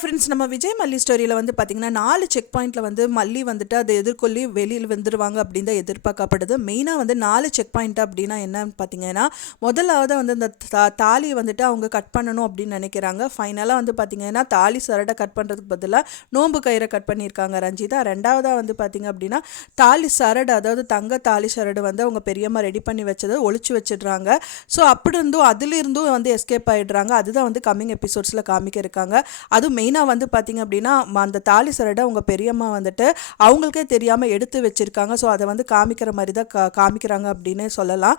Friends, நம்ம விஜய் மல்லி ஸ்டோரியில் வந்து பார்த்திங்கன்னா 4 செக் பாயிண்ட்டில் வந்து மல்லி வந்துட்டு அதை எதிர்கொள்ளி வெளியில் வந்துடுவாங்க அப்படின்னு தான் எதிர்பார்க்கப்படுது. மெயினாக வந்து 4 செக் பாயிண்ட் அப்படின்னா என்னன்னு பார்த்தீங்கன்னா, முதலாவது வந்து இந்த தாலியை வந்துட்டு அவங்க கட் பண்ணணும் அப்படின்னு நினைக்கிறாங்க. ஃபைனலாக வந்து பார்த்திங்கன்னா தாலி சரடை கட் பண்ணுறதுக்கு பதிலாக நோம்பு கயிறை கட் பண்ணியிருக்காங்க ரஞ்சிதா. ரெண்டாவதாக வந்து பார்த்திங்க அப்படின்னா தாலி சரடு, அதாவது தங்க தாலி சரடு வந்து அவங்க பெரியம்மா ரெடி பண்ணி வச்சதை ஒழிச்சு வச்சிடுறாங்க. ஸோ அப்படி இருந்தும் அதிலிருந்தும் வந்து எஸ்கேப் ஆகிடுறாங்க. அதுதான் வந்து கம்மிங் எபிசோட்ஸில் காமிக்க இருக்காங்க. அதுவும் மெயினாக வந்து பார்த்திங்க அப்படின்னா அந்த தாலி சரடை அவங்க பெரியம்மா வந்துட்டு அவங்களுக்கே தெரியாமல் எடுத்து வச்சுருக்காங்க. ஸோ அதை வந்து காமிக்கிற மாதிரி தான் காமிக்கிறாங்க அப்படின்னு சொல்லலாம்.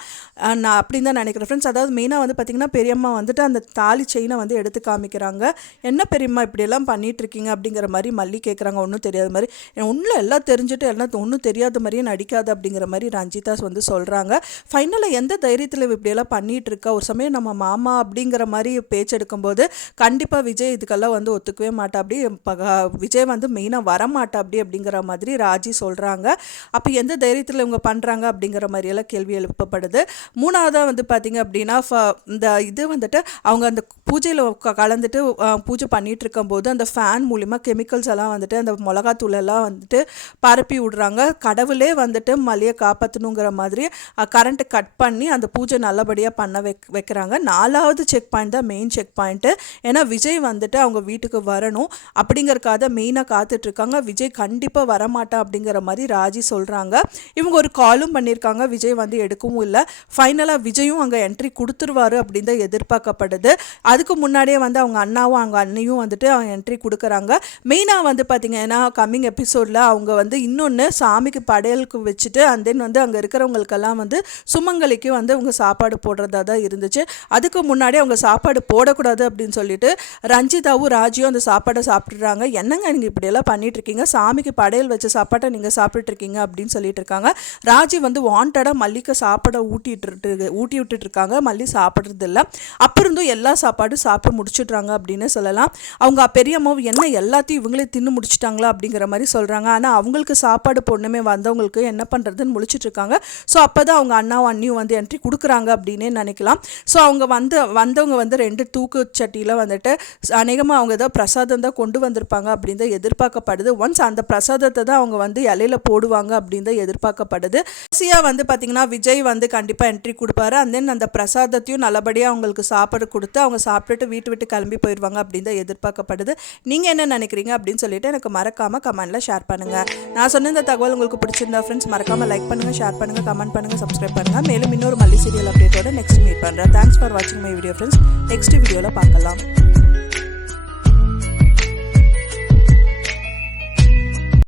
நான் அப்படின்னு தான் நினைக்கிறேன் ஃப்ரெண்ட்ஸ். அதாவது மெயினாக வந்து பார்த்திங்கன்னா பெரியம்மா வந்துட்டு அந்த தாலி செயினை வந்து எடுத்து காமிக்கிறாங்க. என்ன பெரியம்மா இப்படியெல்லாம் பண்ணிகிட்ருக்கீங்க அப்படிங்கிற மாதிரி மல்லி கேட்குறாங்க. ஒன்றும் தெரியாத மாதிரி. ஒன்றும் எல்லாம் தெரிஞ்சுட்டு எல்லாம் ஒன்றும் தெரியாத மாதிரியே நடிக்காது அப்படிங்கிற மாதிரி ரஞ்சிதா வந்து சொல்கிறாங்க. ஃபைனலாக எந்த தைரியத்தில் இப்படியெல்லாம் பண்ணிகிட்டு இருக்கா, ஒரு சமயம் நம்ம மாமா அப்படிங்கிற மாதிரி பேச்செடுக்கும்போது கண்டிப்பாக விஜய் இதுக்கெல்லாம் வந்து ஒத்துக்கவே மாட்டா, அப்படி விஜய் வந்து மெயினாக வரமாட்டா அப்படி அப்படிங்கிற மாதிரி ராஜி சொல்கிறாங்க. அப்போ எந்த தைரியத்தில் இவங்க பண்ணுறாங்க அப்படிங்கிற மாதிரியெல்லாம் கேள்வி எழுப்பப்படுது. மூணாவதாக வந்து பார்த்திங்க அப்படின்னா இந்த இது வந்துட்டு அவங்க அந்த பூஜையில் கலந்துட்டு பூஜை பண்ணிகிட்டு இருக்கும்போது அந்த ஃபேன் மூலிமா கெமிக்கல்ஸ் எல்லாம் வந்துட்டு அந்த மிளகாத்தூளெல்லாம் வந்துட்டு பரப்பி விடுறாங்க. கடவுளே வந்துட்டு மல்லியை காப்பாற்றணுங்கிற மாதிரி கரண்ட்டு கட் பண்ணி அந்த பூஜை நல்லபடியாக பண்ண வைக்கிறாங்க. 4வது செக் பாயிண்ட் தான் மெயின் செக் பாயிண்ட்டு. ஏன்னா விஜய் வந்துட்டு அவங்க வீட்டுக்கு வரணும் அப்படிங்கிறக்காக மெயினாக காத்துட்ருக்காங்க. விஜய் கண்டிப்பாக வரமாட்டா அப்படிங்கிற மாதிரி ராஜி சொல்கிறாங்க. இவங்க ஒரு காலும் பண்ணியிருக்காங்க, விஜய் வந்து எடுக்கவும் இல்லை. ஃபைனலாக விஜயும் அங்கே என்ட்ரி கொடுத்துருவாரு அப்படின்னு தான் எதிர்பார்க்கப்படுது. அதுக்கு முன்னாடியே வந்து அவங்க அண்ணாவும் அவங்க அண்ணியும் வந்துட்டு அவங்க என்ட்ரி கொடுக்குறாங்க. மெயினாக வந்து பார்த்திங்கன்னா கம்மிங் எபிசோடில் அவங்க வந்து இன்னொன்று சாமிக்கு படையலுக்கு வச்சுட்டு அண்ட் தென் வந்து அங்கே இருக்கிறவங்களுக்கெல்லாம் வந்து சுமங்கலிக்கு வந்து அவங்க சாப்பாடு போடுறதா தான் இருந்துச்சு. அதுக்கு முன்னாடி அவங்க சாப்பாடு போடக்கூடாது அப்படின்னு சொல்லிட்டு ரஞ்சிதாவும் ராஜியும் அந்த சாப்பாடை சாப்பிட்றாங்க. என்னங்க நீங்கள் இப்படியெல்லாம் பண்ணிகிட்ருக்கீங்க, சாமிக்கு படையல் வச்ச சாப்பாட்டை நீங்கள் சாப்பிட்டுருக்கீங்க அப்படின்னு சொல்லிட்டு இருக்காங்க. ராஜி வந்து வாண்டடாக மல்லிக்கு சாப்பாடை ஊட்டி விட்டுட்ருக்காங்க. மல்லி சாப்பிட்றது இல்லை. அப்போ இருந்தும் எல்லா சாப்பாடும் சாப்பிட்டு முடிச்சுட்றாங்க அப்படின்னு சொல்லலாம். அவங்க பெரியம்மாவும் என்ன எல்லாத்தையும் இவங்களே தின்னு முடிச்சுட்டாங்களா அப்படிங்கிற மாதிரி சொல்கிறாங்க. ஆனால் அவங்களுக்கு சாப்பாடு பொண்ணுமே வந்தவங்களுக்கு என்ன பண்ணுறதுன்னு முழிச்சிட்ருக்காங்க. ஸோ அப்போ தான் அவங்க அண்ணாவும் அண்ணியும் வந்து என்ட்ரி கொடுக்குறாங்க அப்படின்னே நினைக்கலாம். ஸோ அவங்க வந்தவங்க வந்து 2 தூக்கு சட்டியில் வந்துட்டு அநேகமாக அவங்க ஏதோ பிரசாதம் தான் கொண்டு வந்திருப்பாங்க அப்படின்னு தான் எதிர்பார்க்கப்படுது. ஒன்ஸ் அந்த பிரசாதத்தை தான் அவங்க வந்து இலையில போடுவாங்க அப்படின்னு தான் எதிர்பார்க்கப்படுது. ஈஸியாக வந்து பார்த்திங்கன்னா விஜய் வந்து கண்டிப்பாக என்ட்ரி கொடுப்பாரு. அண்ட் தென் அந்த பிரசாதத்தையும் நல்லபடியாக அவங்களுக்கு சாப்பாடு கொடுத்து அவங்க சாப்பிட்டுட்டு வீட்டு விட்டு கிளம்பி போயிடுவாங்க அப்படின்னு தான் எதிர்பார்க்கப்படுது. நீங்கள் என்ன நினைக்கிறீங்க அப்படின்னு சொல்லிட்டு எனக்கு மறக்காமல் கமெண்ட்டில் ஷேர் பண்ணுங்கள். நான் சொன்ன இந்த தகவல் உங்களுக்கு பிடிச்சிருந்தா ஃப்ரெண்ட்ஸ் மறக்காமல் லைக் பண்ணுங்கள், ஷேர் பண்ணுங்கள், கமெண்ட் பண்ணுங்கள், சப்ஸ்கிரைப் பண்ணுங்கள். மேலும் இன்னொரு மல்லி சீரியல் அப்டேட்டோட நெக்ஸ்ட் மீட் பண்ணுறேன். தேங்க்ஸ் ஃபார் வாட்சிங் மை வீடியோ ஃப்ரெண்ட்ஸ். நெக்ஸ்ட் வீடியோவில் பார்க்கலாம்.